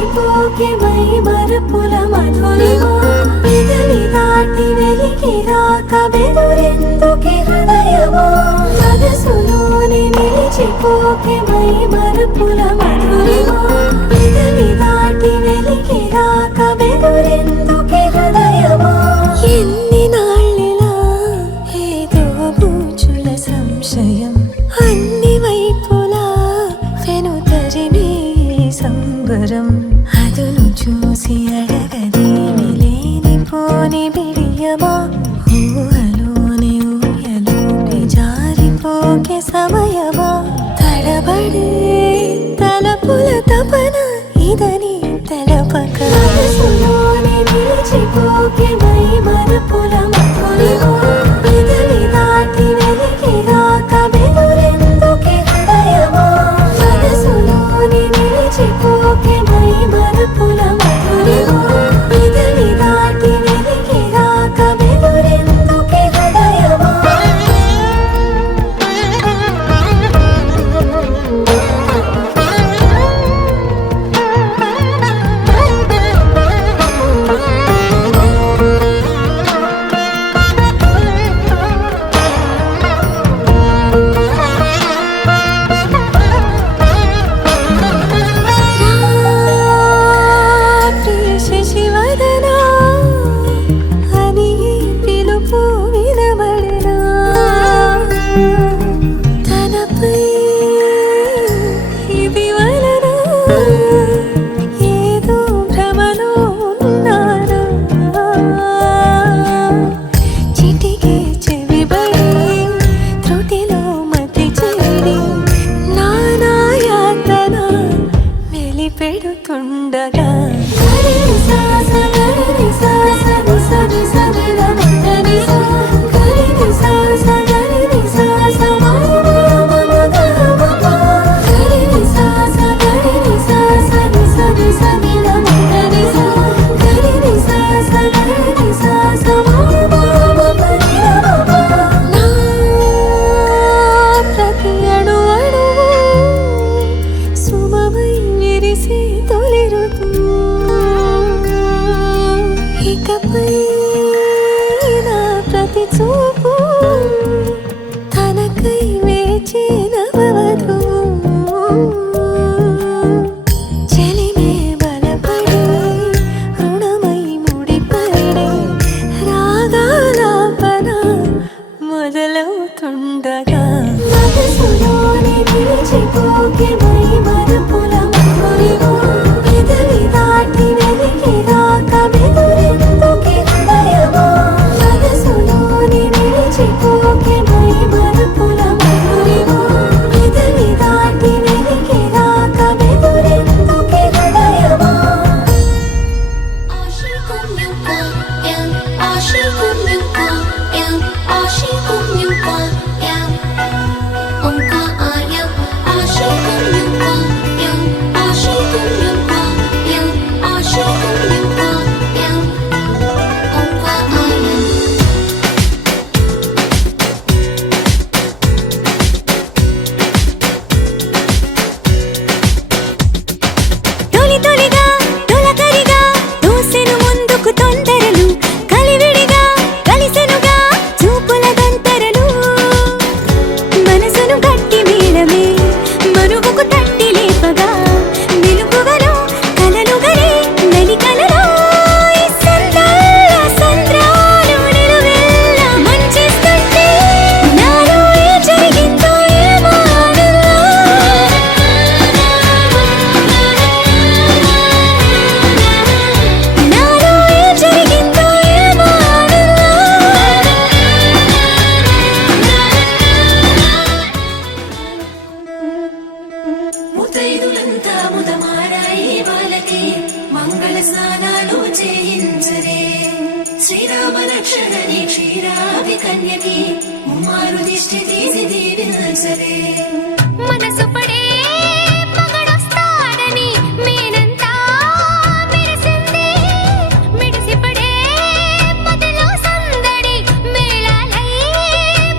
నిలిచిపోకే my మరపుల Madhurima పెదవి దాటి వెలికి రాక బెదురెందుకే హృదయమా మనసులోని నిలిచిపోకే మై మరపుల మధురిమా పెదవి దాటి వెలికి రాక బెదురెందుకే హృదయమా ఎన్ని నాళ్ళిలా ఏదో బూచుల సంశయం అన్ని వైపులా వెనుతరిమే సంబరం అదును చూసి అడగదేమి లేనిపోని బిడియమా ఊహలోని ఊయలోకి జారిపోకే సమయమా తడబడే తలపుల తపన ఇదని తెలపక మనసులోని నిలిచిపోకే మై మరపుల మధురిమా పెదవి దాటి వెలికి రాక బెదురెందుకే హృదయమా మనసులోని నిలిచిపోకే మై మరపుల మధురిమా పెదవి దాటి వెలికి రాక బెదురెందుకే హృదయమా పెడుతుండగా ఇకపై నా ప్రతి చూపు తనకై వేచి నవ్వదు చెలిమే బలపడి రుణమై ముడిపడి రాగాలాపన మొదలవుతుండగా మనసులోని నిలిచిపోకే మై మరపుల మధురిమా పెదవి దాటి వెలికి రాక బెదురెందుకే హృదయమా మనసులోని నిలిచిపోకే మై మరపుల మధురిమా పెదవి దాటి వెలికి రాక బెదురెందుకే హృదయమా మంగళ స్నానాలు చేయించరే శ్రీరామ రక్షణని క్షీరావి కన్యకి ముమ్మారు దిష్టి తీసి దీవించరే మనసు పడే మగడొస్తాడని మేనంతా మెరిసింది మిడిసి పడే మదిలో సందడి మేళాలై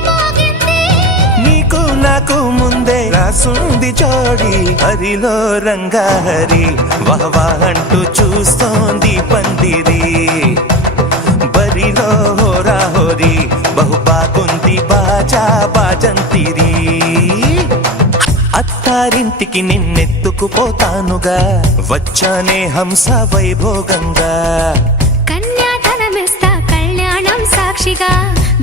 మోగింది నీకు నాకు ముందే రాసుంది జోడి హరిలో రంగాహరి వహవా అంటూ చూస్తోంది పందిరి బరిలో హోరా హోరి బహు బాగుంది బాజా బాజంతిరి అత్తారింటికి నిన్నెత్తుకుపోతానుగా వచ్చానే హంస వైభోగంగా కన్యాధనమిస్తా కళ్యాణం సాక్షిగా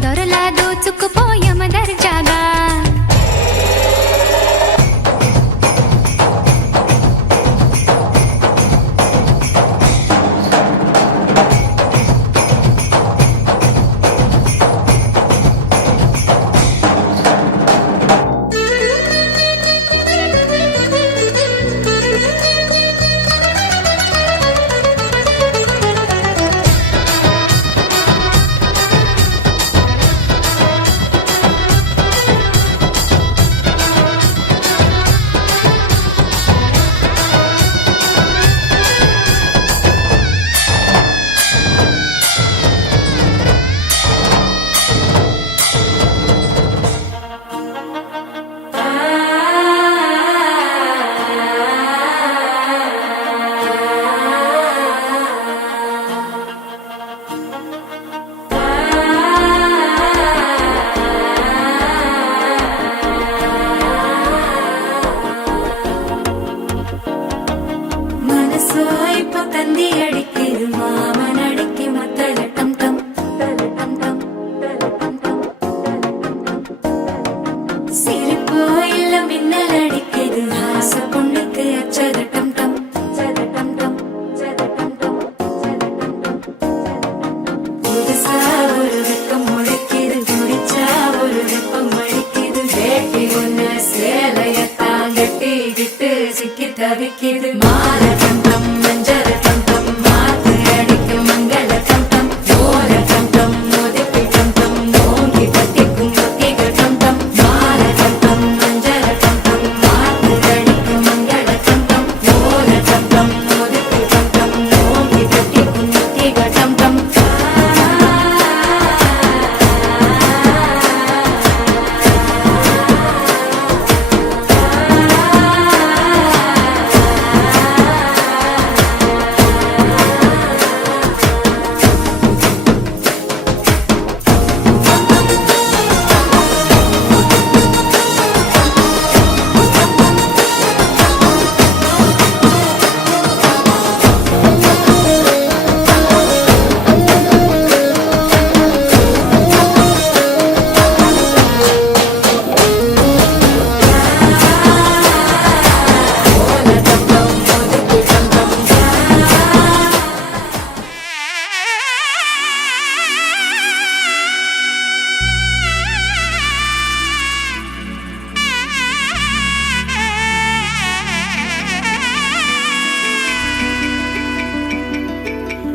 దొరలా దోచుకుపోయమ దర్జాగా தந்தி அடிக்குது மாமன் அடிக்கு மத்தள டம் டம் டம் டம் சிரிப்பு இல்ல மின்னல் அடிக்குது ஆச பொண்ணுக்கு அச்சத டம் டம் டம் டம் புதுசா ஒரு வெக்கம் முளைக்குது குடிச்சா ஒரு வெப்பம் அடிக்குது வேட்டி ஒண்ணு சேலையத்தான் கட்டிக்கிட்டு சிக்கி தவிக்குது மாற டம் டம் மஞ்சள்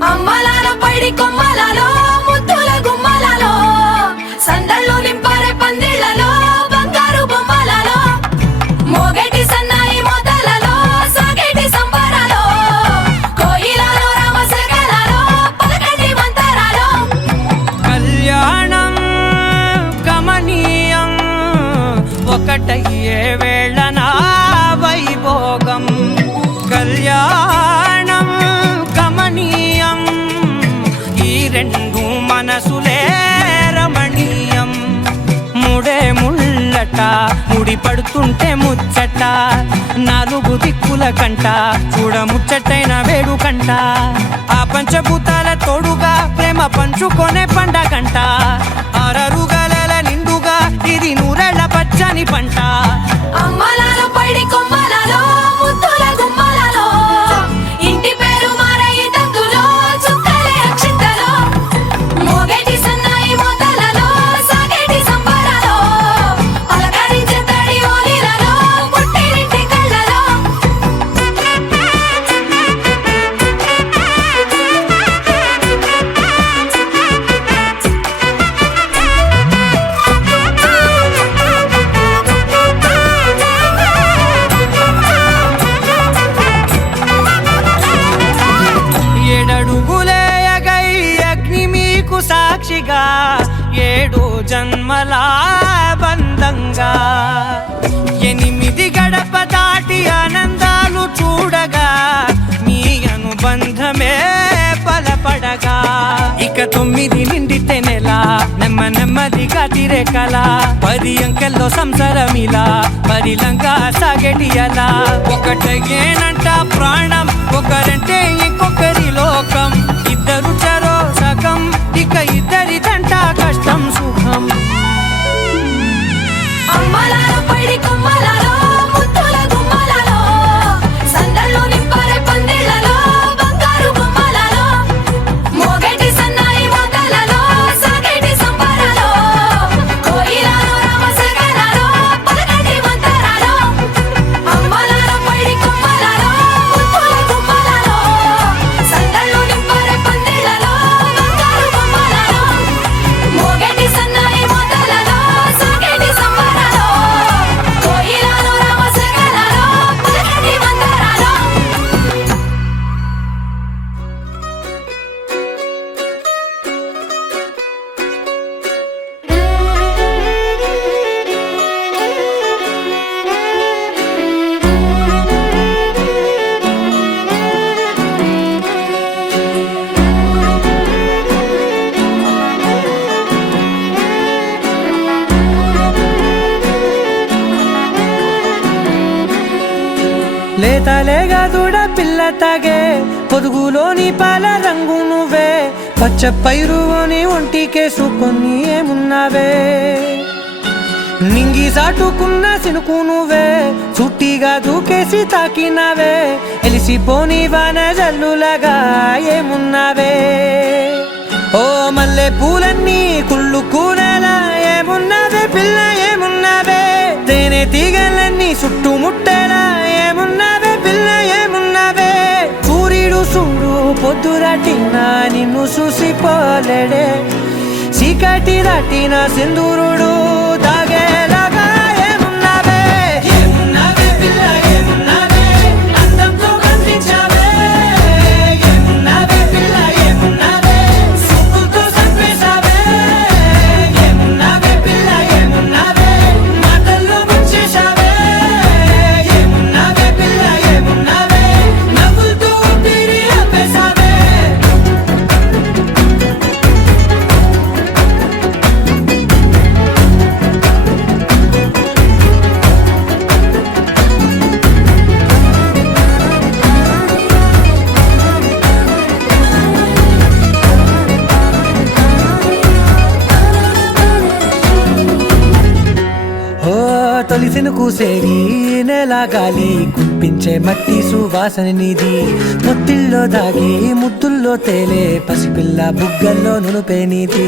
అమ్మలాలో పైడి కొమ్మలాలో ముద్దుల గుమ్మలాలో సందళ్ళు నింపారే పందిళ్లలో బంగారు బొమ్మలలో మోగేటి సన్నాయి మోతలలో సాగేటి సంబరాలో కోయిలలో రామసగలలో పలకటి మంతరాలో కళ్యాణం గమనీయం ఒకటయ్యే వేళ నా వైభోగం కళ్యాణం గమనీయం ఈ రెండు మనసులే రమణీయం ముడే ముళ్ళట ముడి పడుతుంటే ముచ్చట నాలుగు దిక్కుల కంట చూడ ముచ్చటైన వేడుకంట ఆ పంచభూతాల తోడుగా ప్రేమ పంచుకొనే పండగంట అరరుగల నిండుగా ఇది నూరెళ్ళ పచ్చని పంట అమ్మలాలో పైడి కొమ్మలాలో ముద్దుల గుమ్మలలో ఇంటి పేరు మారయి తంతులో చుక్కలే అక్షింతలో మోగేటి సన్నాయి మోతలలో సాగేటి సంబరాలో పలకరించే తడి ఓలిలలో పుట్టినింటి కళ్ళలో సాక్షిగా 7 జన్మల బంధంగా 8 గడప ఉండగా మీ అనుబంధమే బలపడగా ఇక 9 నిండితే నెల నెమ్మదిగా తిరే కల 10 అంకెల్లో సంసారమిలా పరిలంగా సాగేటియలా ఒకటేనంట ప్రాణం ఒకరంటే ఇంకొకరి లోకం ఇద్దరు చరో సగం ఇక ఇద్దరిదంట కష్టం సుఖం అమ్మలారో పైడి కొమ్మలారో ముత్తుల గుమ్మలారో సందల్లో నింపారే పందిళ్ళలో బంగారు బొమ్మలారో మోగేటి సన్నాయి మోతలలో సాగేటి సంబరాలో కోయిలారో రామసగనారో పలకటి మంతరాలో అమ్మలారో పైడి కొమ్మలారో ముత్తుల గుమ్మలారో సందల్లో నింపారే పందిళ్ళలో బంగారు బొమ్మలారో మోగేటి సన్నాయి మోతలలో సాగేటి సంబరాలో కోయిలారో రామసగనారో పలకటి మంతరాలో లేతలేగా దూడ పిల్ల తాగే పొదుగులోని పాల రంగు నువ్వే పచ్చ పైరుని ఒంటికేసుకొని ఏమున్నావే నింగి సాటుకున్న సినుకు నువ్వే చుట్టిగా దూకేసి తాకినావే ఎలిసిపోని వాన జల్లులాగా ఏమున్నావే ఓ మల్లె పూలన్నీ కుళ్ళు కూరలా ఏమున్నావే పిల్ల ఏమున్నావే తేనె తీగలన్నీ చుట్టుముట్టేలా ఏమున్నావే పిల్ల ఏమున్నావే సూర్యుడు చూడు పొద్దురాటిన నిన్ను చూసిపోలేడే చీకటి దాటిన సింధూరుడు తాగేలాగా ఏమున్నావే ఏమున్నావే పిల్ల ఏమున్నావే అందంతో కనిపించావే ఏమున్నావే పిల్ల ఏమున్నావే సుక్కుతో చంపేశావే ఏమున్నావే పిల్ల ఏమున్నావే మాటల్లో ముంచేశావే ఏమున్నావే పిల్ల ఏమున్నావే నవ్వులతో ఊపిరి ఆపేశావే ఓ తొలిసిను కూసేరి నెల గాలి కుప్పించే మట్టి సువాసన నీది ముత్తిల్లో దాగి ముద్దుల్లో తేలే పసిపిల్ల బుగ్గల్లో నునుపే నీది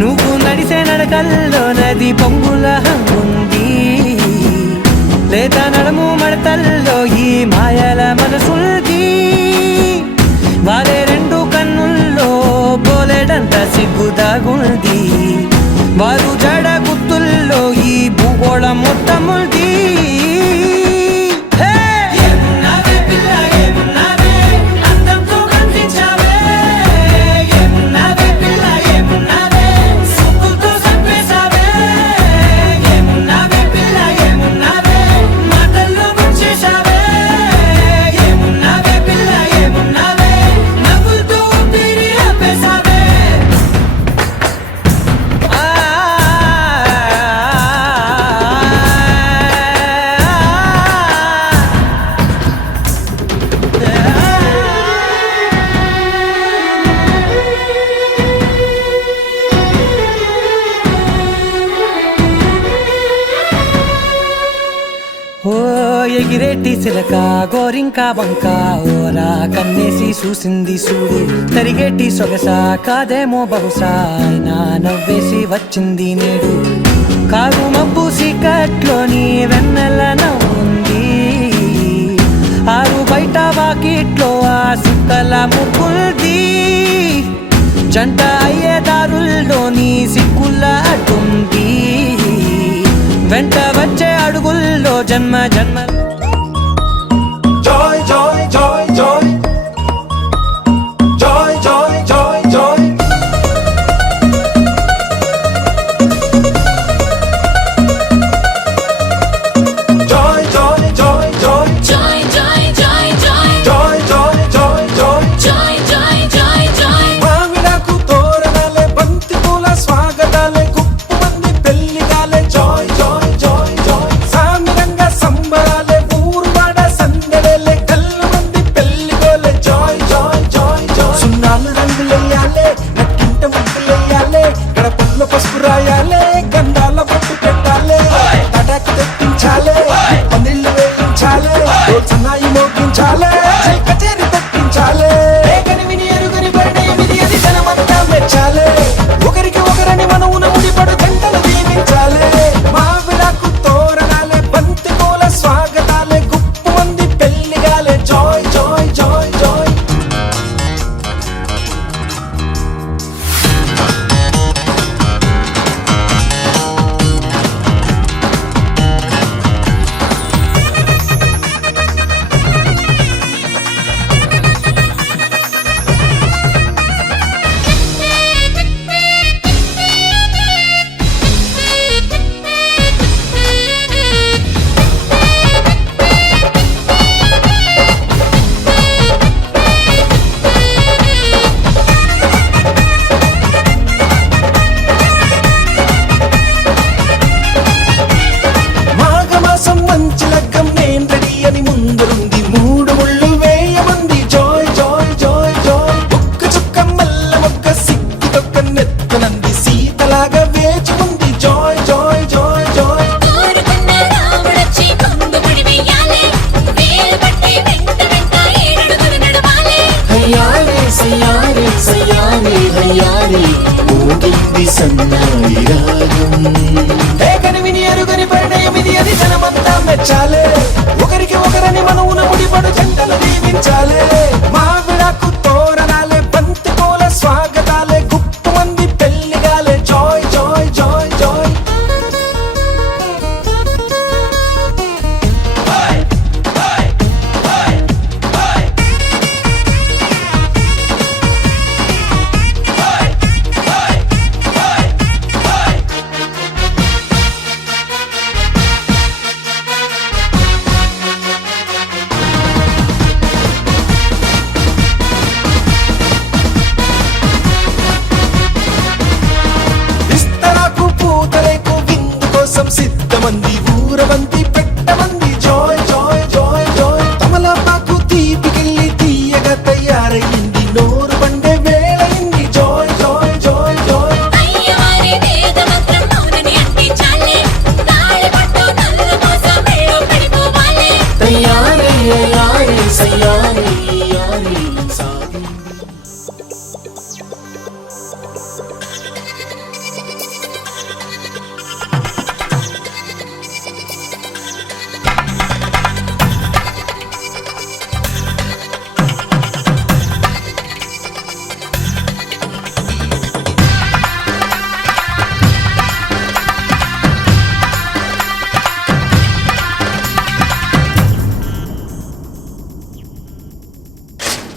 నువ్వు నడిసే నడకల్లో నది పొంగుల హంగుంది లేత నడుము మడతల్లో ఈ మాయల మనసుల్ది వారే 2 కన్నుల్లో బోలెడంత సిగ్గుదాగుంది వారు జడ గుత్తుల్లో ఈ భూగోళం మొత్తముల్ది ఏమున్నావే పిల్ల ఏమున్నావే అందంతో కనిపించావే ఏమున్నావే పిల్ల ఏమున్నావే సుక్కుతో చంపేశావే ఏమున్నావే పిల్ల ఏమున్నావే మాటల్లో ముంచేశావే ఏమున్నావే పిల్ల ఏమున్నావే నవ్వులతో ఊపిరి ఆపేశావే ఓ ఎగిరేటి సిలక గోరింక వంక ఓరా కన్నేసి చూసింది చూడు తరిగేటి సొగస కాదేమో బహుశా అయినా నవ్వేసి వచ్చింది నేడు కారు మబ్బు సీకట్లోని వెన్నెల నవ్వుంది ఆరు బయట వాకిట్లో ఆ సుక్కల ముగ్గుల్ది జంట అయ్యే దారుల్లోని సిక్కుల అడ్డుంది వెంట వచ్చే అడుగుల్లో జన్మ జన్మ Joy, joy, joy, joy. Joy, joy, joy, joy. Joy, joy, joy, joy. Joy, joy, joy, రంగులెయ్యాలే నక్కింట ముగ్గులెయ్యాలే గడపల్లో పసుపు రాయాలే గంధాల బొట్టు పెట్టాలే తటాకు తెప్పించాలే పన్నీళ్లు వేయించాలే సన్నాయి మోగించాలే కచేరి పెట్టించాలే కనివిని ఎరుగని పరిణయమిది అది జనమంతా మెచ్చాలే ఒకరికి ఒకరని మనవున ముడిపడు జంటలు దీవించాలే మావిడాకు తోరణాలే బంతి పూల స్వాగతాలే గుప్పు మంది పెళ్లిగాలే జాయ్ జాయ్ జాయ్ జాయ్ మాఘమాసం మంచి లగ్గం నేను రెడీ అని ముందరుంది మూడు ముళ్ళు వేయమంది జాయ్ జాయ్ జాయ్ జాయ్ ఒక్క చుక్క మల్ల మొక్క సిక్కి తొక్క నెత్తనంది సీతలాగా వేచి ఉంది జాయ్ జాయ్ జాయ్ జాయ్ కోరుకున్న రాముడొచ్చి కొంగుముడి వెయ్యాలే వేలు పట్టి వెంట వెంట ఏడడుగులు నడవాలే హయ్యారే సయ్యారే సయ్యారే హయ్యారే ఊగింది సన్నాయి రాగం కనివిని ఎరుగని పరిణయమిది అది జనమంతా మెచ్చాలే ఒకరికి ఒకరని మనవున ముడిపడు జంటలు దీవించాలే మావిడాకు తోరణాలే బంతి పూల స్వాగతాలే గుప్పు మంది పెళ్లిగాలే జాయ్ జాయ్ జాయ్ జాయ్ ఇస్తరాకు పూతరేకు విందు కోసం సిద్ధమంది ఊరవంతి పెట్టమంది జాయ్ జాయ్ జాయ్ జాయ్ తమలపాకు తీపికెళ్ళి తీయగా తయారయ్యింది నోరు బండే వేళయింది జాయ్ జాయ్ జాయ్ జాయ్ అయ్యవారి వేద మంత్రం మౌనని అంటించాలే తాళి పట్టు నల్లు మోస మెళ్ళో పడిపోవాలే తయారే యారే సయ్యారే యారే సాగింది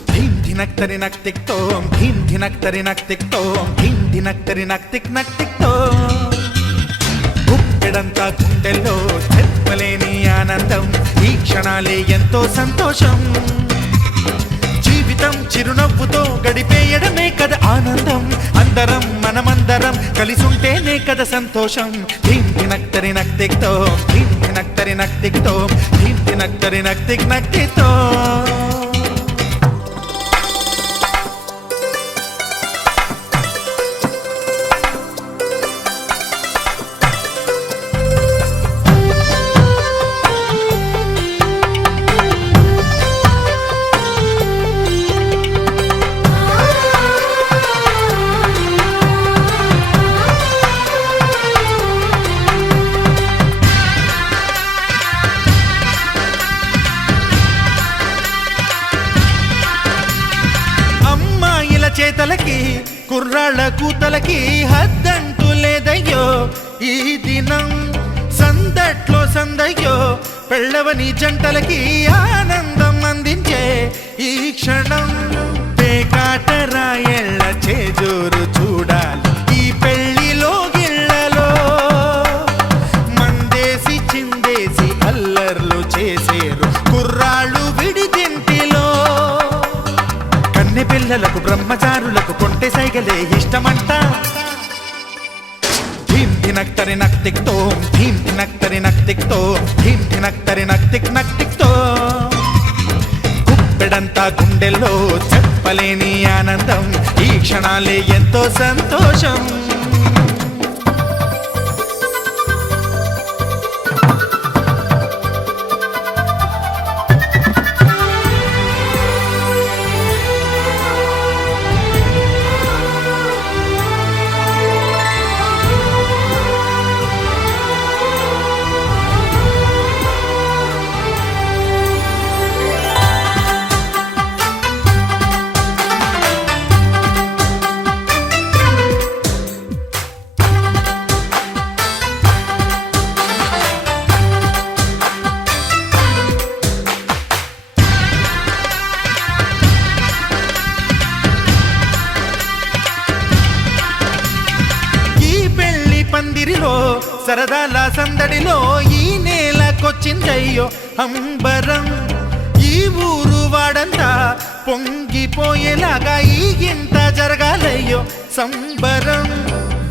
ధీం ధినక్తరి నక్తిక్తోం ధీం ధినక్తరి నక్తిక్తోం ధీం ధినక్తరి నక్తిక్ నక్తిక్తోం గుప్పెడంతా గుండెల్లో చెప్పలేని ఆనందం ఈ క్షణాలే ఎంతో సంతోషం జీవితం చిరునవ్వుతో గడిపేయడమే కదా ఆనందం అందరం మనమందరం కలిసుంటేనే కదా సంతోషం ధీం ధినక్తరి నక్తిక్తోం ధీం ధినక్తరి నక్తిక్తోం ధీం ధినక్తరి నక్తిక్ నక్తిక్తోం చేతలకి కుర్రాళ్ళ కూతలకి హద్దంటూ లేదయ్యో ఈ దినం సందట్లో సందయ్యో పెళ్ళవని జంటలకి ఆనందం అందించే ఈ క్షణం పేకాటరాయళ్ళ చేజోరు చూడాలి ఈ పెళ్లిలో గిళ్ళలో మందేసి చిందేసి అల్లర్లు చేసేరు కుర్రాళ్ళు విడిదింటిలో కన్నె పిల్లలకు బ్రహ్మచారులకు కొంటె సైగలే ఇష్టమంట ధీం ధినక్తరి నక్తిక్తోం ధీం ధినక్తరి నక్తిక్తోం ధీం ధినక్తరి నక్తిక్ నక్తిక్తోం గుప్పెడంతా గుండెల్లో చెప్పలేని ఆనందం ఈ క్షణాలే ఎంతో సంతోషం పందిరిలో సరదాల సందడిలో ఈ నేలకొచ్చిందయ్యో అంబరం ఈ ఊరు వాడంతా పొంగిపోయేలాగా ఈ గింత జరగాలయ్యో సంబరం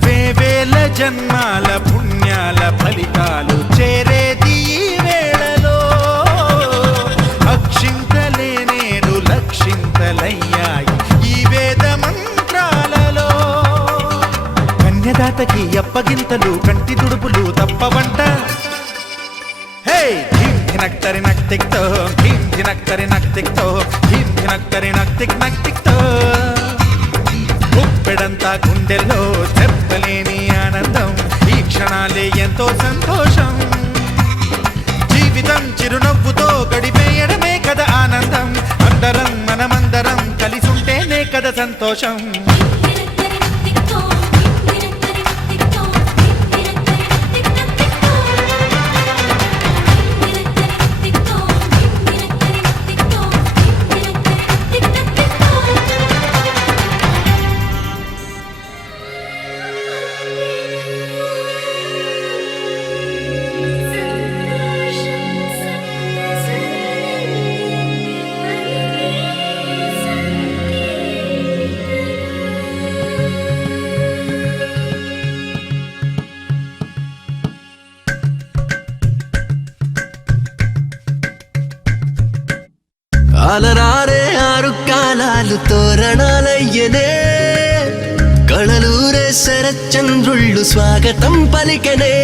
వేవేల జన్మాల పుణ్యాల ఫలితాలు చేరేది ఈ వేళలో అక్షింతలే నేడు లక్షింతలయ్యాయి ఈ వేద మంత్రాలలో కన్యదాతకి అప్పగింతలు కంటి దుడుపులు తప్పవంట హే ధీమ్ ధినక్తరి నక్తిక్తో ధీమ్ ధినక్తరి నక్తిక్తో ధీమ్ ధినక్తరి నక్తిక్ నక్తిక్తో గుప్పెడంతా గుండెల్లో చెప్పలేని ఆనందం ఈ క్షణాలే ఎంతో సంతోషం జీవితం చిరునవ్వుతో గడిపేయడమే కదా ఆనందం అందరం మనమందరం కలిసుంటేనే కదా సంతోషం అలరారే ఆరు కాలాలు తోరణాలయ్యనే కళలూరే శరచంద్రుళ్ళు స్వాగతం పలికనే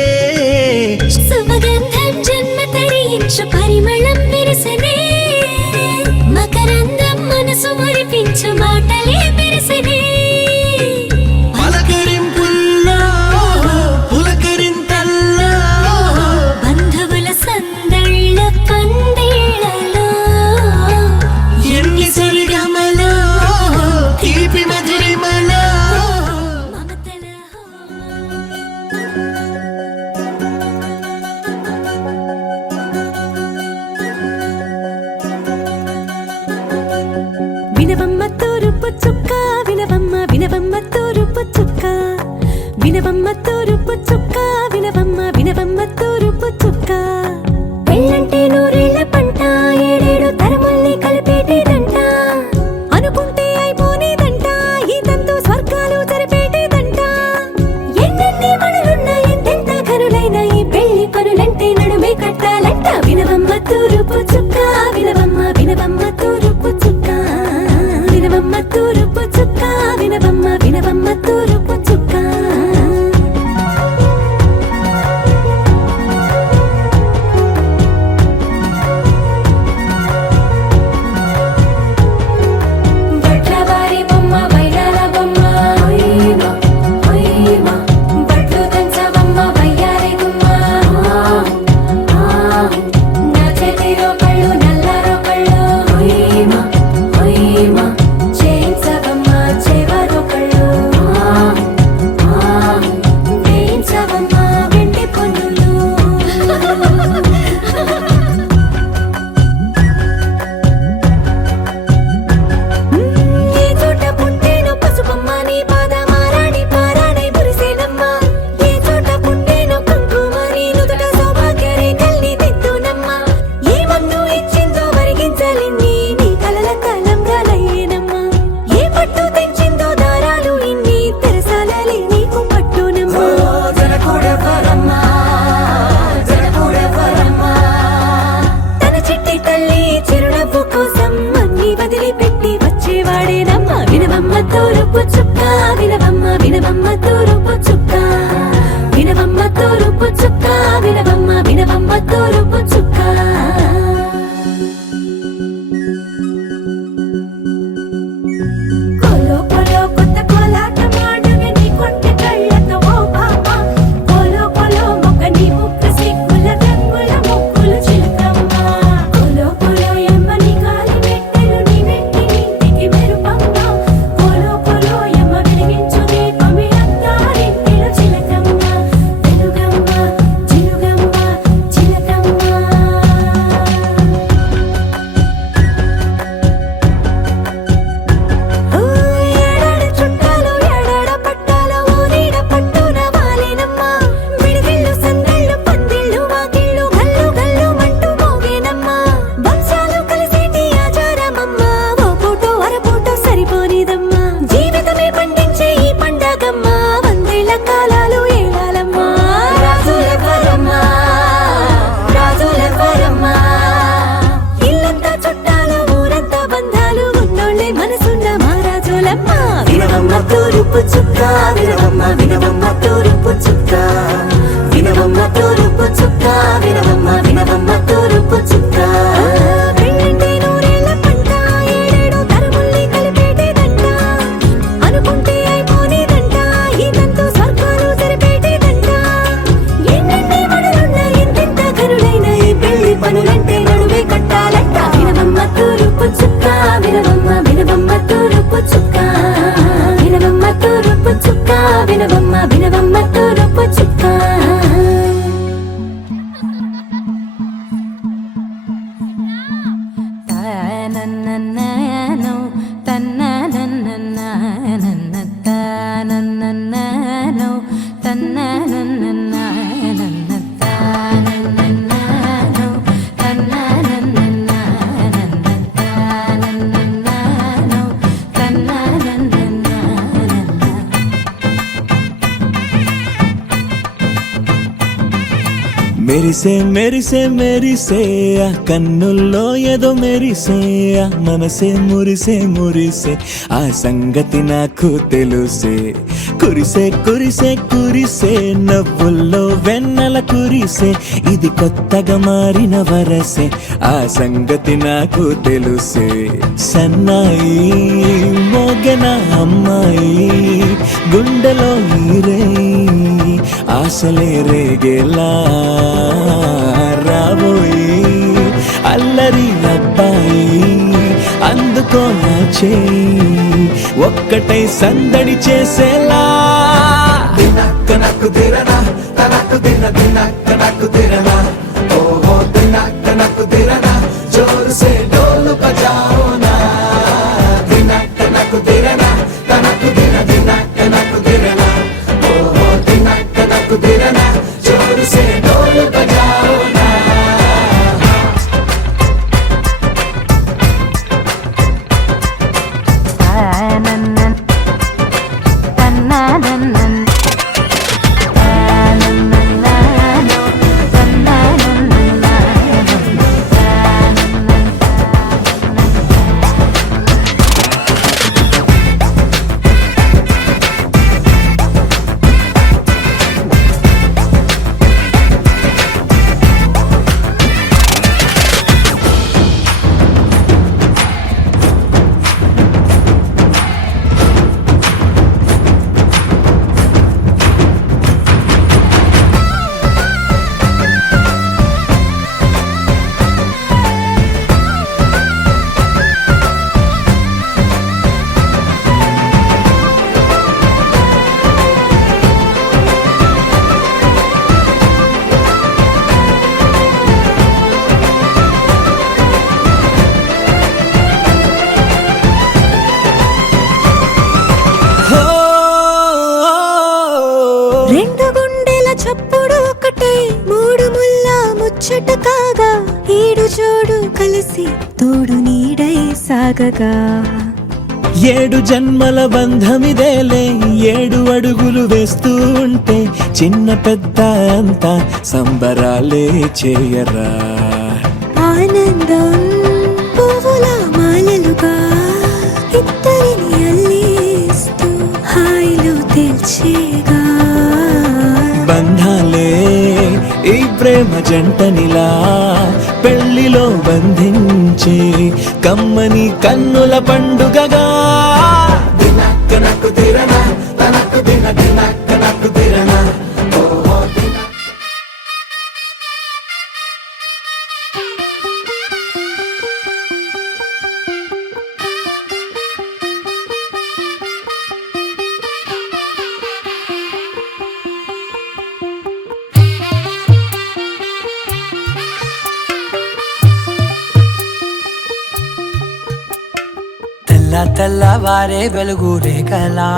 సుమగంధం జన్మ తరించు పరిమళం విరసనే మకరందం మనసు మురిపించు మాటలే విరసనే పలకరింపుల్లో పులకరింతల్లో బంధువుల సందళ్ళ పందిళ్ళలో ఎన్ని సరిగమలో తీపి మధురిమలో మమతల వినవమ్మ తూరుపు చుక్క వినవమ్మ వినవమ్మ తూరుపు చుక్క వినవమ్మ తూరుపు చుక్క వినవమ్మ వినవమ్మ తూరుపు చుక్క పెళ్ళంటే నూరేళ్ల పంట ఏడేడు తరముల్ని కలిపేటేదంట అనుకుంటే అయిపోనేదంట ఈ తంతు స్వర్గాలు జరిపేటేదంట ఎన్నెన్ని మనులున్న ఎంతెంత కనులైన ఈ పెళ్లి పనులంటే నడుమే కట్టాలంట వినవమ్మ తూరుపు చుక్క వినవమ్మ వినవమ్మ తూరుపు చుక్క వినవమ్మ తూరుపు చుక్క వినవమ్మ వినవమ్మ తూరుపు చుక్క బట్లవారి బొమ్మ వైరాల బొమ్మ హొయ్యమా హొయ్యమా బట్లు దంచవమ్మ వయ్యారి గుమ్మ నా చేతిలో వినవమ్మ తూరుపు చుక్క వినవమ్మ తూరుపు చుక్క వినవమ్మ తూరుపు చుక్క కోలో కోలో కొత్త కోలాటం ఆడవే నీ కొంటె కళ్ళతో ఓ పాప కోలో కోలో మొక్క నీ ముక్క సిగ్గుల రంగుల ముక్కులు చిలకమ్మ కోలో కోలో యమ్మ నీ గాలి పెట్టెలు నీ వెట్టి ఇంటికి మెరుపమ్మ కోలో కోలో యమ్మ వెలిగించు దీపమి అత్తారింటిలో చిలకమ్మ వెలుగమ్మ చిలుగమ్మ చిలకమ్మ ఏడాడ చుట్టాలు ఏడాడ పట్టాలు ఊరీడ పట్టున వాలినమ్మ విడిదిళ్ళు సందళ్ళు పందిళ్ళు వాకిళ్ళు గల్లు గల్లు మంటూ మోగేనమ్మ వంశాలు కలిసేటి ఆచారమమ్మ ఓ పూటో అరపూటో సరిపోనిదమ్మ జీవితమే పండించే ఈ పండగమ్మ వందేళ్ల కాలాలు ఏలాలమ్మ రాజులెవ్వరమ్మ రాజులెవ్వరమ్మ ఇల్లంతా చుట్టాలు ఊరంతా బంధాలు ఉన్నోళ్ళే మనసున్న మహారాజులమ్మ వినవమ్మ తూరుపు చుక్క వినవమ్మ తూరుపు చుక్క వినవమ్మ తూరుపు చుక్క వినవమ్మ తూరుపు చుక్క పెళ్ళంటే నూరేళ్ల పంట ఏడేడు తరముల్ని కలిపేటేదంట అనుకుంటే అయిపోనేదంట ఇదంతా స్వర్గాలు తెరిపేటేదంట ఎన్నెన్ని మడులున్న ఎంతెంత కనులైన ఈ పెళ్లి పనులంటే నడువే కట్టాలంట వినవమ్మ తూరుపు చుక్క వినవమ్మ తూరుపు చుక్క వినవమ్మ తూరుపు చుక్క వినవమ్మ తూరుపు చుక్క తనననననో తనననననన తనననననో తనననననన తనననననో తనననననన తనననననో తనననననన మెరిసే మెరిసే మెరిసే ఆ కన్నుల్లో ఏదో మెరిసే ఆ మనసే మురిసే మురిసే ఆ సంగతి నాకు తెలుసే కురిసే కురిసే కురిసే నవ్వుల్లో వెన్నెల కురిసే ఇది కొత్తగా మారిన వరసే ఆ సంగతి నాకు తెలుసే సన్నాయి మోగన అమ్మాయి గుండెలో ఈరే ఆశలే రేగేలా రాబోయి అల్లరి అబ్బాయి అందుకో నా చేయి ఒక్కటై సందడి చేసేలా దినక్క నాకు దిరనా తనకు దినక్క నాకు దిరనా ఓహో దినక్క నాకు దిరనా జోరు సే డోలు బజాओ నా దినక్క నాకు దిరనా తనకు దినక్క నాకు దిరనా ఓహో దినక్క నాకు దిరనా జోరు సే డోలు బజాओ నా రెండు గుండెల చప్పుడు ఒకటే మూడు ముల్ల ముచ్చట కాగా ఈడు జోడు కలిసి తోడు నీడై సాగగా ఏడు జన్మల బంధమిదేలే ఏడు అడుగులు వేస్తూ ఉంటే చిన్న పెద్ద అంతా సంబరాలే చేయరా ఆనందం పువ్వుల మాలలుగా ఇద్దరిని అల్లిస్తూ హాయిలో ప్రేమ జంటనిలా పెళ్లిలో బంధించే కమ్మని కన్నుల పండుగగా దినక్కనకు తిరనా తనకు దిన దినక్కనకు తిరనా తెల్లవారే వెలుగు రేఖలా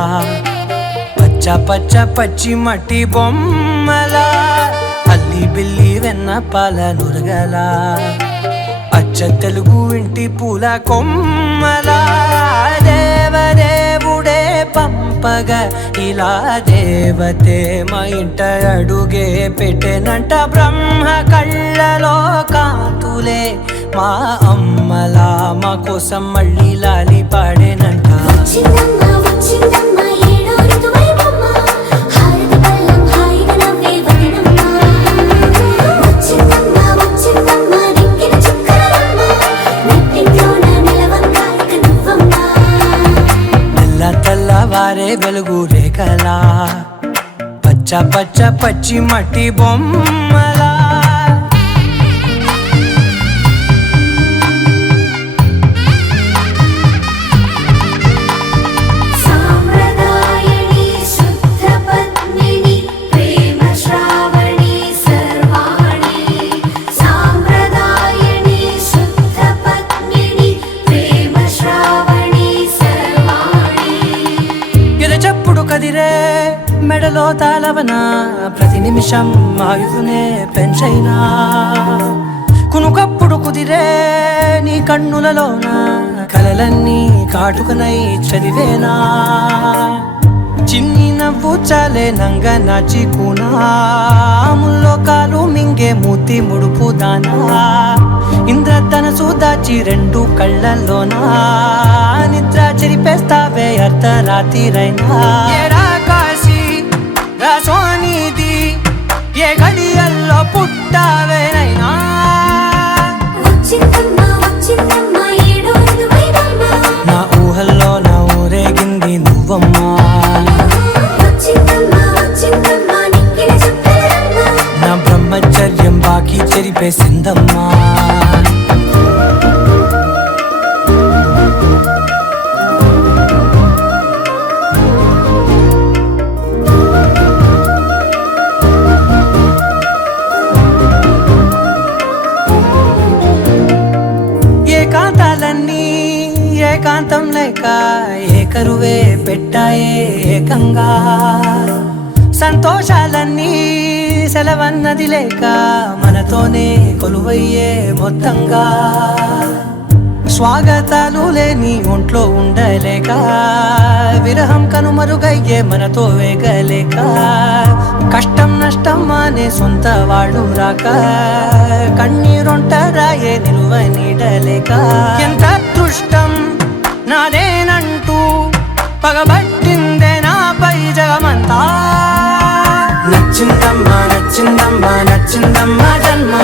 పచ్చ పచ్చ పచ్చి మట్టి బొమ్మలా అల్లి బిల్లి వెన్న పాల నురగలా అచ్చ తెలుగు ఇంటి పూల కొమ్మలా దేవదేవుడే పంపగా ఇలా దేవతే మా ఇంట అడుగే పెట్టెనంట బ్రహ్మ కళ్ళలో కాంతులే మా అమ్మలా మా కోసం మళ్ళీ లాలి పాడేనంట వచ్చిందమ్మ వచ్చిందమ్మ ఏడో ఋతువైవమ్మ హారతి పళ్ళం హాయిగా నవ్వే వదినమ్మ వచ్చిందమ్మ వచ్చిందమ్మ దిక్కిన చుక్కలమ్మ నెట్టింట్లోన నిలవంగా ఇక నువ్వమ్మ తెల్లవారే వెలుగు రేఖలా పచ్చ పచ్చ పచ్చి మట్టి బొమ్మలా సాంప్రదాయని శుద్ధ పద్మిని ప్రేమ శ్రావణి సర్వాణి సాంప్రదాయని శుద్ధ పద్మిని ప్రేమ శ్రావణి సర్వాణి ఎరచప్పుడు కదిరే మెడలో తాళవన ప్రతి నిమిషం ఆయుధునే పెంచైనా కునుకప్పుడు కుదిరే నీ కన్నులలోన కలలన్నీ కాటుకనై చదివేనా చిన్ని నవ్వు చాలే నంగ నాచి కూనాముల్లో కాలు మింగే మూతి ముడుపు దానా ఇంద్రధనసు దాచి రెండు కళ్ళల్లోనా నిద్ర చెరిపేస్తావే అర్ధరాత్రిరైనా ఏరా కాశీ రా సోనిది ఏ గడియల్లో పుట్టావేనైనా వచ్చిందమ్మ వచ్చిందమ్మ ఏడో ఋతువైవమ్మ నా ఊహల్లో నా ఊరేగింది నువ్వమ్మా వచ్చిందమ్మ వచ్చిందమ్మ నిక్కిన చుక్కలమ్మ నా బ్రహ్మచర్యం బాకీ చెరిపేసిందమ్మా ఏకాంతాలన్నీ ఏకాంతం లేక ఏకరువే పెట్టాయే ఏకంగా సంతోషాలన్నీ సెలవన్నది లేక మనతోనే కొలువయ్యే మొత్తంగా స్వాగతాలు లేని ఒంట్లో ఉండలేక విరహం కనుమరుగయ్యే మనతో వేగలేక కష్టం నష్టం అనే సొంత వాడు రాక కన్నీరొంటరాయే నిలువ నీడలేక ఎంత అదృష్టం నాదేనంటూ పగబట్టిందే నాపై జగమంతా నచ్చిందమ్మా నచ్చిందమ్మా నచ్చిందమ్మా జన్మ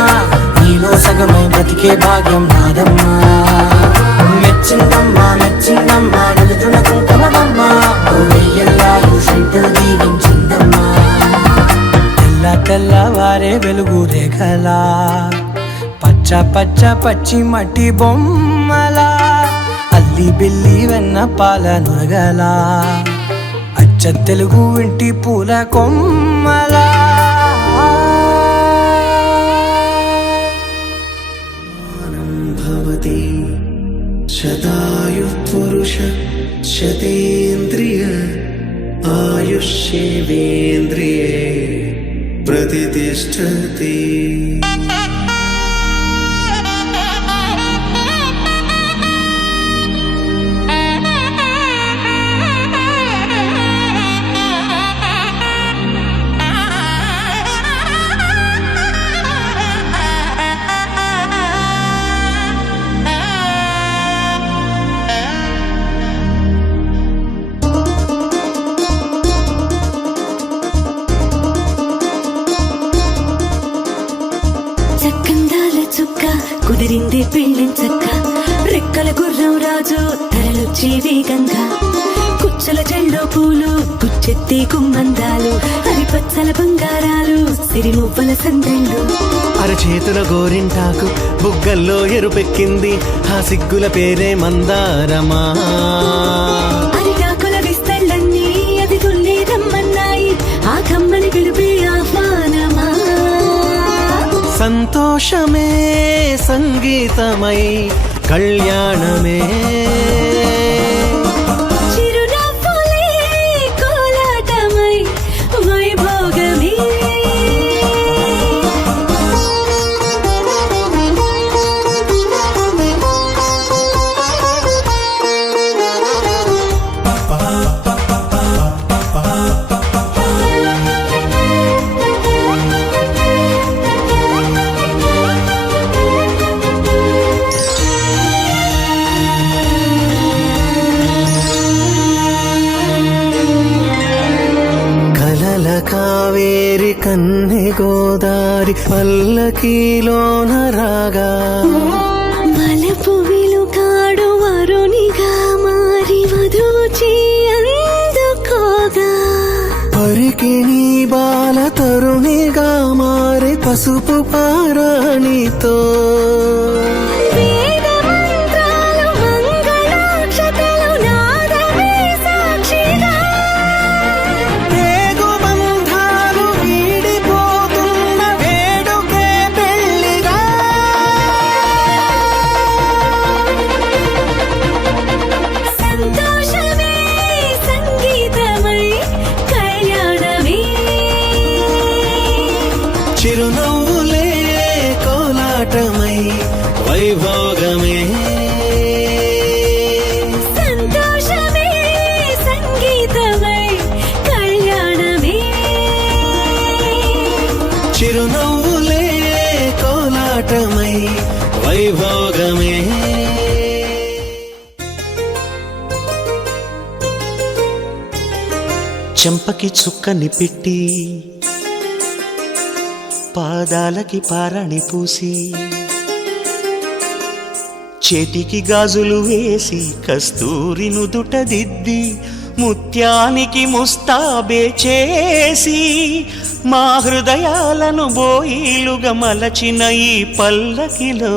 నీలో సగమై బ్రతికే భాగ్యం నాదమ్మా మెచ్చిందమ్మా మెచ్చిందమ్మా నిలుతున్న కుంకుమమ్మా ఓ వెయ్యల్లాలు శంకరు దీవించిందమ్మా తెల్లవారే వెలుగు రేఖలా పచ్చ పచ్చ పచ్చి మట్టి బొమ్మలా అల్లి బిల్లి వెన్న పాల నురగలా అచ్చ తెలుగు ఇంటి పూల కొమ్మలా భవతి శతాయు పురుష శతేంద్రియ ఆయుష్యేవేంద్రియే ప్రతిష్టతి వచ్చే వేగంగా కుచ్చల చెల్లో పూలు కుచ్చెత్తే కుమ్మందాలు హరిపచ్చల బంగారాలు సిరిమువ్వల సందళ్ళు అరచేతుల గోరింటాకు బుగ్గల్లో ఎరుపెక్కింది ఆ సిగ్గుల పేరే మందారమా అరిటాకుల విస్తళ్ళన్నీ అది తుల్లి రమ్మన్నాయి ఆ కమ్మని పిలుపే ఆహ్వానమా సంతోషమే సంగీతమై కళ్యాణమే చిరునవ్వులే కోలాటమై వైభోగమే కలల కావేరి కన్నె గోదారి పల్లకీలోన రాగా మలపు విలుకాడు వరునిగా మారి వధూచి అందుకోగా పరికిణి బాల తరుణిగా మారి పసుపు పారాణితో వేద మంత్రాలు మంగళాక్షతలు నాదమే సాక్షిగా రేగు బంధాలు వీడిపోతున్న వేడుకే పెళ్లిగా సంతోషమే సంగీతమై కళ్యాణమే చిరునవ్వులే కోలాటమై వైభోగమే సంతోషమే సంగీతమై కళ్యాణమే చిరునవ్వులే కోలాటమై వైభోగమే చెంపకి చుక్కని పెట్టి పాదాలకి పారాణి పూసి చేతికి గాజులు వేసి కస్తూరి నుదుట దిద్ది ముత్యానికి ముస్తాబే చేసి మా హృదయాలను బోయిలుగా మలచిన ఈ పల్లకిలో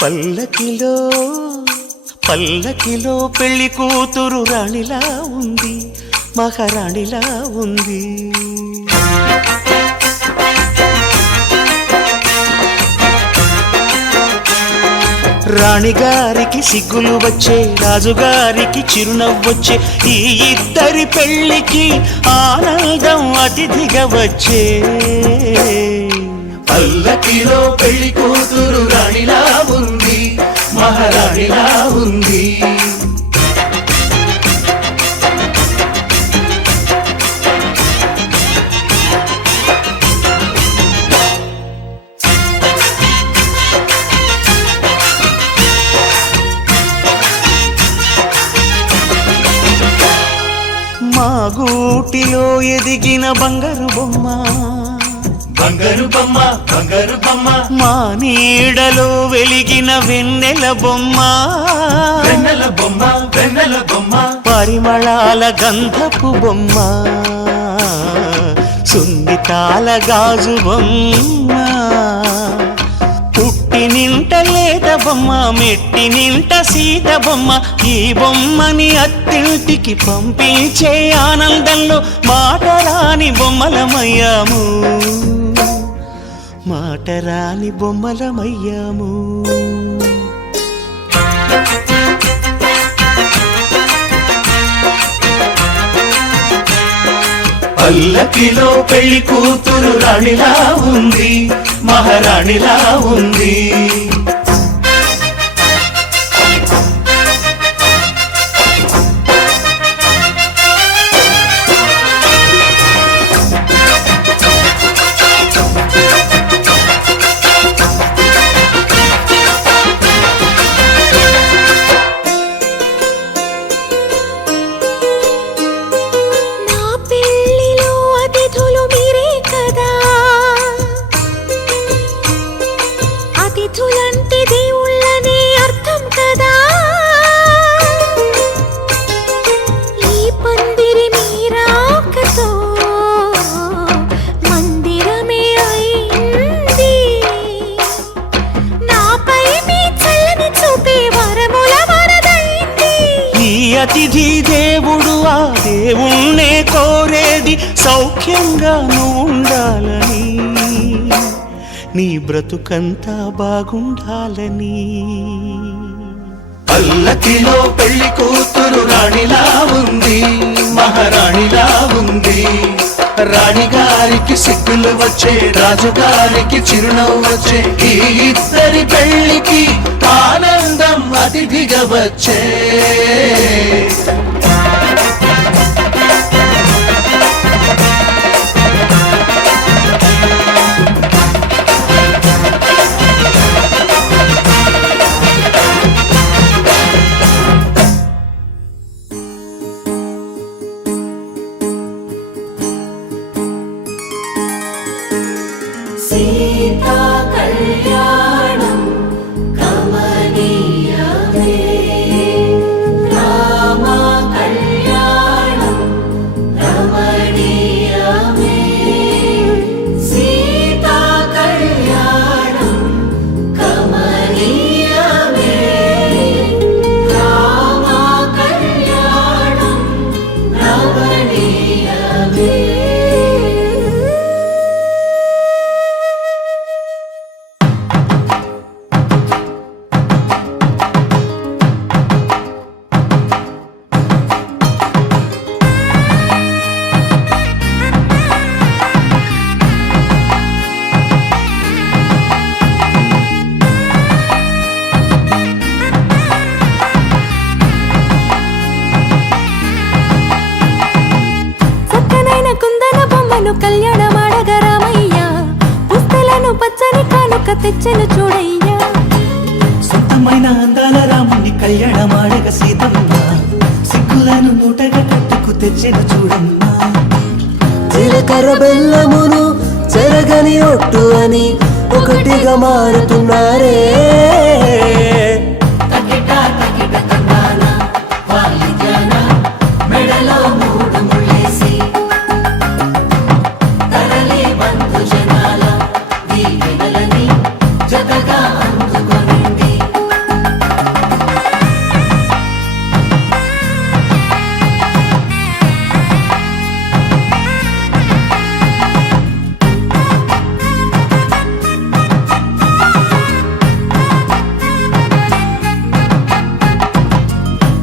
పల్లకిలో పల్లకిలో పెళ్లి కూతురు రాణిలా ఉంది మహారాణిలా ఉంది రాణిగారికి సిగ్గులు వచ్చే రాజుగారికి చిరునవ్వొచ్చే ఈ ఇద్దరి పెళ్లికి ఆనందం అతిథిగా వచ్చే పల్లకిలో పెళ్లి కూతురు రాణిలా ఉంది మహారాణిలా ఉంది మా గూటిలో ఎదిగిన బంగారు బొమ్మ బంగారు బొమ్మ బంగారు బొమ్మ మా నీడలో వెలిగిన వెన్నెల బొమ్మ వెన్నెల బొమ్మ వెన్నెల బొమ్మ పరిమళాల గంధపు బొమ్మ సున్నితాల గాజు బొమ్మ పుట్టి నింట లేత బొమ్మ మెట్టి నింట సీత బొమ్మ ఈ బొమ్మని అత్తింటికి పంపించే ఆనందంలో మాటరాని బొమ్మలమయ్యాము మాటరాని బొమ్మలమయ్యాము పల్లకిలో పెళ్లి కూతురు రాణిలా ఉంది మహారాణిలా ఉంది అతిథి దేవుడు ఆ దేవుణ్ణే కోరేది సౌఖ్యంగా నువ్వు ఉండాలని, నీ బ్రతుకంతా బాగుండాలని. పల్లకిలో పెళ్లి కూతురు రాణిలా ఉంది, మహారాణిలా ఉంది. రాణిగారికి సిగ్గులు వచ్చే, రాజుగారికి చిరునవ్వు వచ్చే, ఈ ఇద్దరి పెళ్లికి ఆనందం అతిథిగా వచ్చే. సీతా కళ్యాణం కమనీయమే, రామ కళ్యాణం రమణీయమే. సీతా కళ్యాణం కమనీయమే, రామ కళ్యాణం రమణీయమే. చక్కనైన కుందన బొమ్మను కళ్యాణమాడగా రామయ్య, పుస్తలను పచ్చని కానుక తెచ్చెను చూడయ్యా. సొంతమైన అందాల రాముని కళ్యాణమాడగ సీతమ్మ, సిగ్గులను మూటగా కట్టుకు తెచ్చెను చూడమ్మా. జీలకర్ర బెల్లమును చెరగని ఒట్టు అని ఒకటిగా మారుతున్నారే. తకిట తకిట తందాన వాయిద్యాన మెడలో మూడు ముళ్ళేసి, తరలి బంధు జనాల దీవెనలని జతగా అందుకొనింది.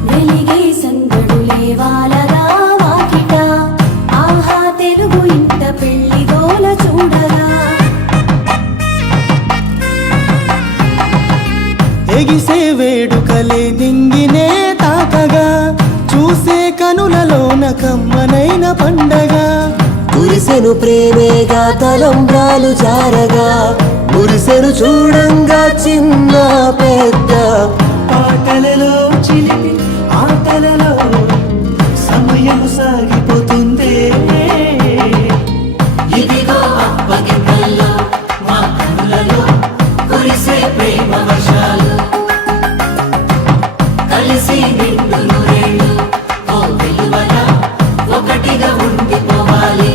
వెలిగే సందడులే వాలగా వాకిట, ఆహా తెలుగు ఇంట పెళ్లి గోల చూడగా. ఎగిసే వేడుకలే నింగినే తాకగా, చూసే కనులలోన కమ్మనైన పండగ. కురిసెను ప్రేమేగా తలంబ్రాలు జారగా, మురిసెను చూడంగా చిన్న పెద్ద. పాటలలో చిలిపి ఆటలలో సమయం సాగిపోతుందే. ఇదిగో అప్పగింతల్లో మా కనులలో కురిసే ప్రేమ వర్షాలు, కలిసి నిండు నూరేళ్ళు ఓ వెలువల ఒకటిగా ఉండిపోవాలి.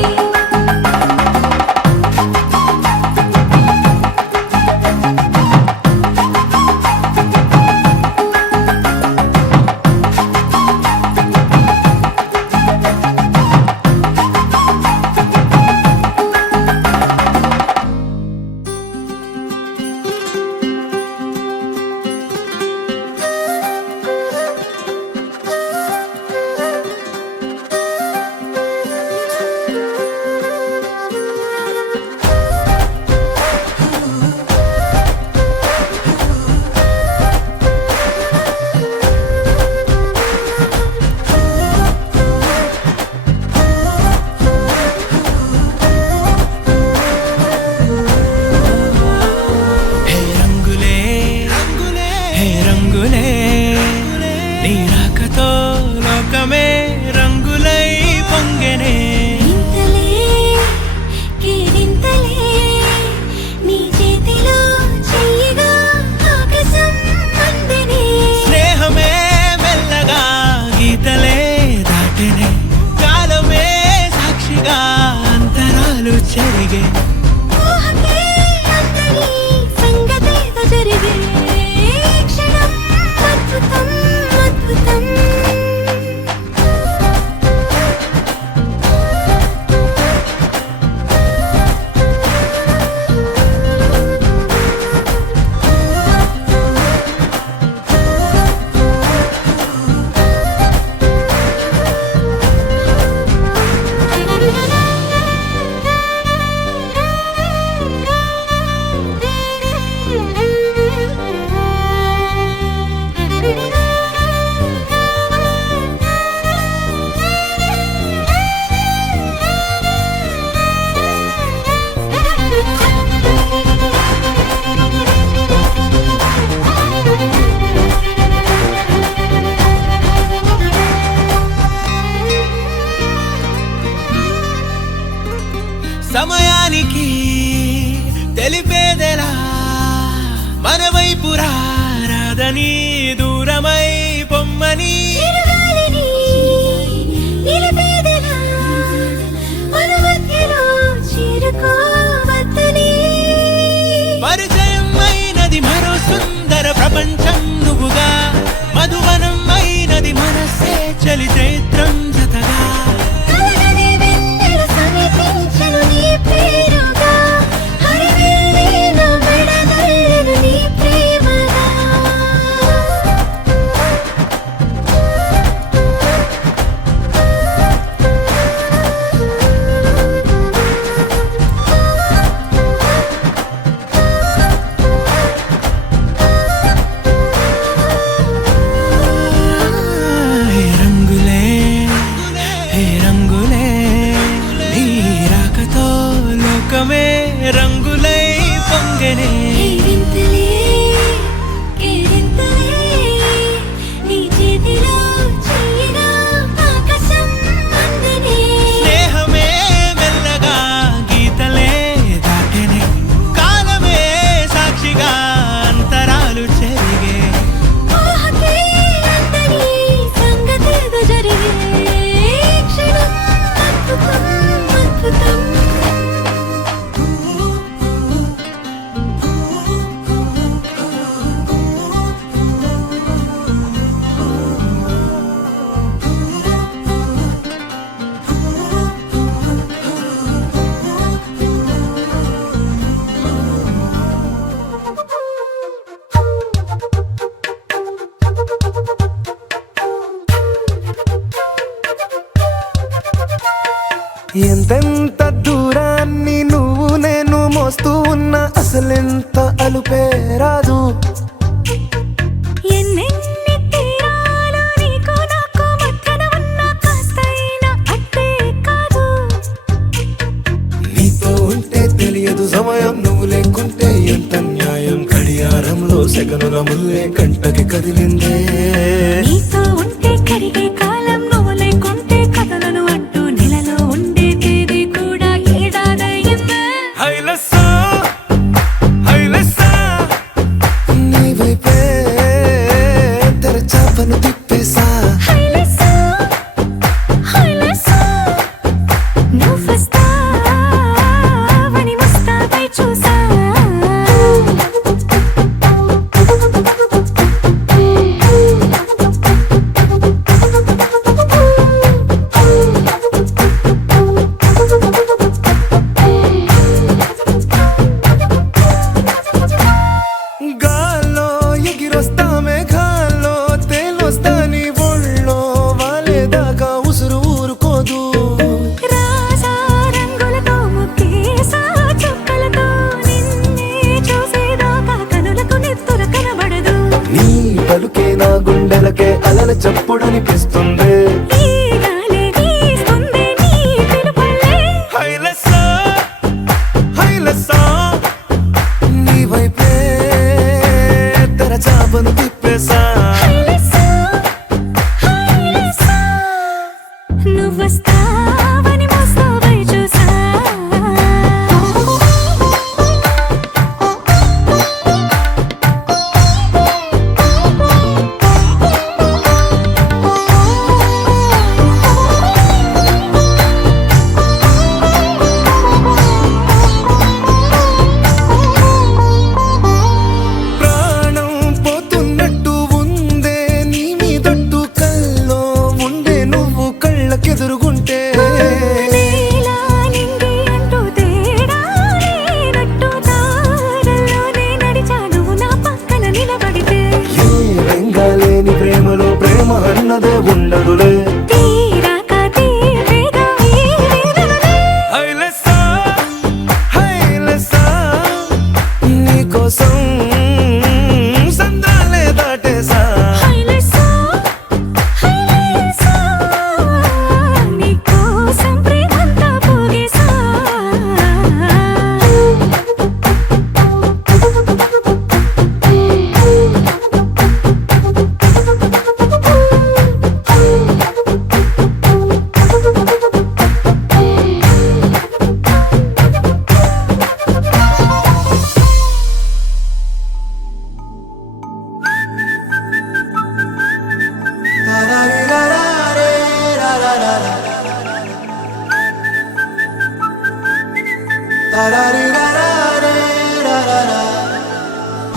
జరిగే ఊహకే అంతని సంగతేదో జరిగే క్షణం అద్భుతం అద్భుతం సమయానికి తెలిపేదెలా మన వైపు రాదని దూరమై పొమ్మని చిరుగాలిని నిలిపేదెలా మన మధ్యలో చేరుకోవద్దని పరిచయం అయినది మరో సుందర ప్రపంచం నువ్వుగా మధువనం అయినది మనసే చలి చైత్రం జతగా కలగని వెన్నెల సమీపించెను నీ పేరుగా హరివెల్లి నా మెడదల్లెను నీ ప్రేమగా హే రంగులే హే రంగులే నీ రాకతో లోకమే రంగులై పొంగెనే కేరింతలే కేరింతలే నీ చేతిలో చెయ్యిగా ఆకాశం అందనే స్నేహమే మెల్లగా గీతలే దాటెనే కాలమే సాక్షిగా అంతరాలు చెరిగే ఊహకే అందని సంగతేదో జరిగే క్షణం అద్భుతం అద్భుతం ఎంతెంత దూరాన్ని నువ్వు నేను మోస్తూ ఉన్నా అసలెంత అలుపే రాదు ఎన్నెన్ని తీరాలు నీకు నాకు మధ్యన ఉన్న కాస్తైనా అట్టే కాదు నీతో ఉంటే తెలియదు సమయం నువ్వు లేకుంటే ఎంత న్యాయం గడియారంలో సెగనుల ముల్లే కంటకి కదిలిందే నీతో ఉంటే కరిగే కాలం నువ్వు లేకుంటే కథలను అంటూ నెలలో ఉండే తేదీ కూడా ఏడాదయ్యిందే హైలెస్సా హైలెస్సా నీ వైపే తెరచాపను తిప్పేసా హైలెస్సా హైలెస్సా నువ్వు వస్తావని ముస్తాబై చూసా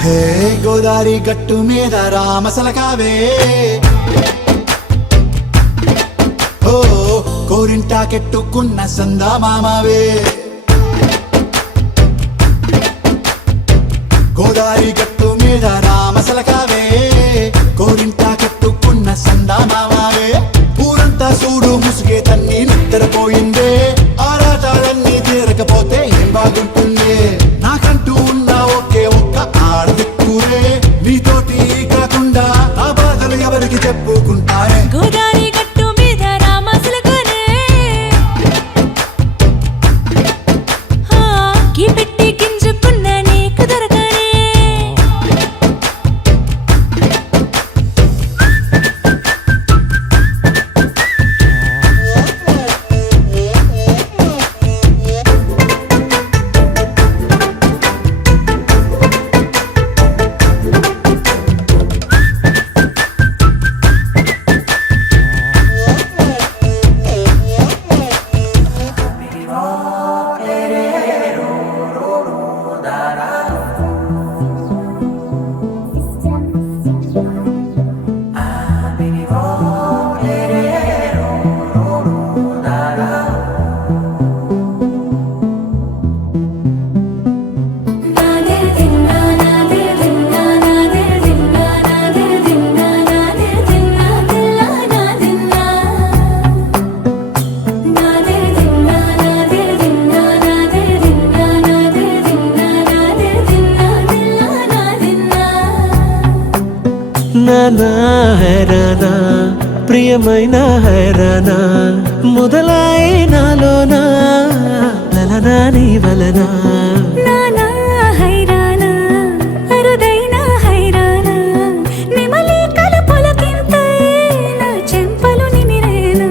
హే గోదారి గట్టు మీద రామసలకావే ఓ కోరింటాకెట్టుకున్న సందా మామావే గోదారి గట్టు మీద రామసలకావే కోరింటాకెట్టుకున్న సందా మామావే ఊరంతా చూడు ముసుగే తన్ని నిద్రపోయిందే ఆరాటాలన్నీ తీరకపోతే ఏం బాగుంటుంది నాకంటూ ఉన్న ఒకే ఒక్క ఆడదిక్కురే నీతోటి కాకుండా ఆ బాధలు ఎవరికి చెప్పుకుంటారే గోదారి గట్టు మీద రామసలకనే గీ పెట్టి గింజుకున్న నీకు దొరకనే నానా హైరానా ప్రియమైన హైరానా మొదలాయి నాలోనా లలనా నీ వలనా నానా హైరానా అరుదైన హైరానా నిమలి కలుపులకింతై నా చెంపలు నిమిరేనా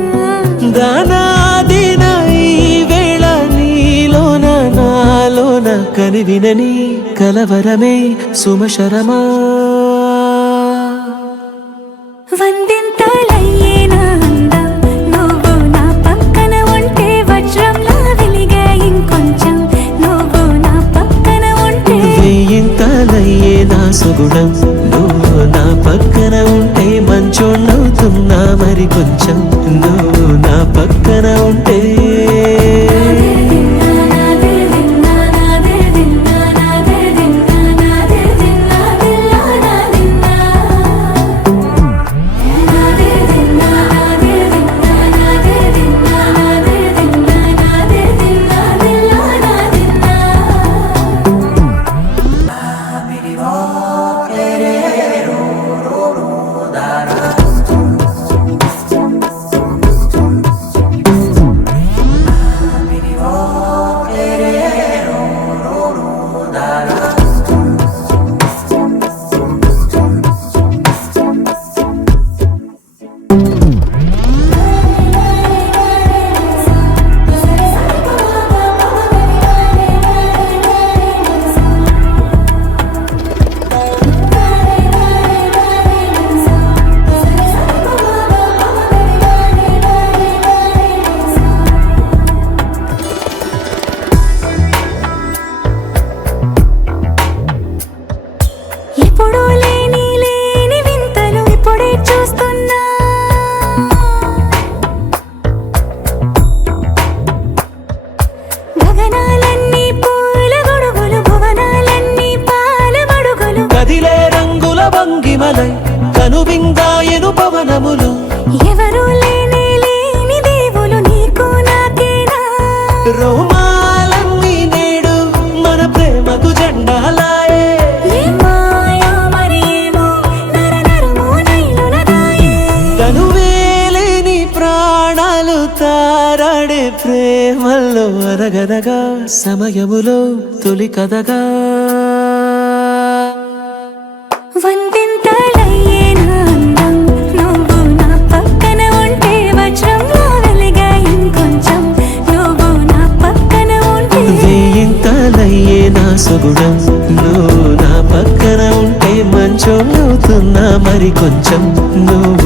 దానాదిన ఈ వేళ నీలోన నాలోన కనివినని కలవరమే సుమశరమా వందింతలయ్యేనా అందం నువ్వు నా పక్కన ఉంటే వజ్రంలా వెలిగే ఇంకొంచెం నువ్వు నా పక్కన ఉంటే వేయింతలయ్యే నా సుగుణం నువ్వు నా పక్కన ఉంటే మంచోళ్ళవుతున్నా మరి కొంచెం నువ్వు నా పక్కన ఉంటే ఎప్పుడూ లేని వింతలు ఇప్పుడే చూస్తున్నా గగనాలన్నీ పూల గొడుగులు భువనాలన్నీ పాల మడుగులు కదిలే రంగుల భంగిమలై కనువిందాయను పవనములు ఎవరూ లేని దేవులు నీకు నాకేనా రోమాలన్నీ నేడు మన ప్రేమకు జెండాలాయే మాయా మరి ఏమో నరనరమో నైలునదాయే తనువేలేని ప్రాణాలు తారాడే ప్రేమల్లో అరగదగా సమయములో తొలి కదగా వందింతలయ్యేనా అందం నువ్వు నా పక్కన ఉంటే వజ్రంలా వెలిగే ఇంకొంచెం నువ్వు నా పక్కన ఉంటే వేయింతలయ్యే నా సుగుణం నువ్వు నా పక్కన ఉంటే మంచోళ్ళవుతున్నా మరి కొంచెం నువ్వు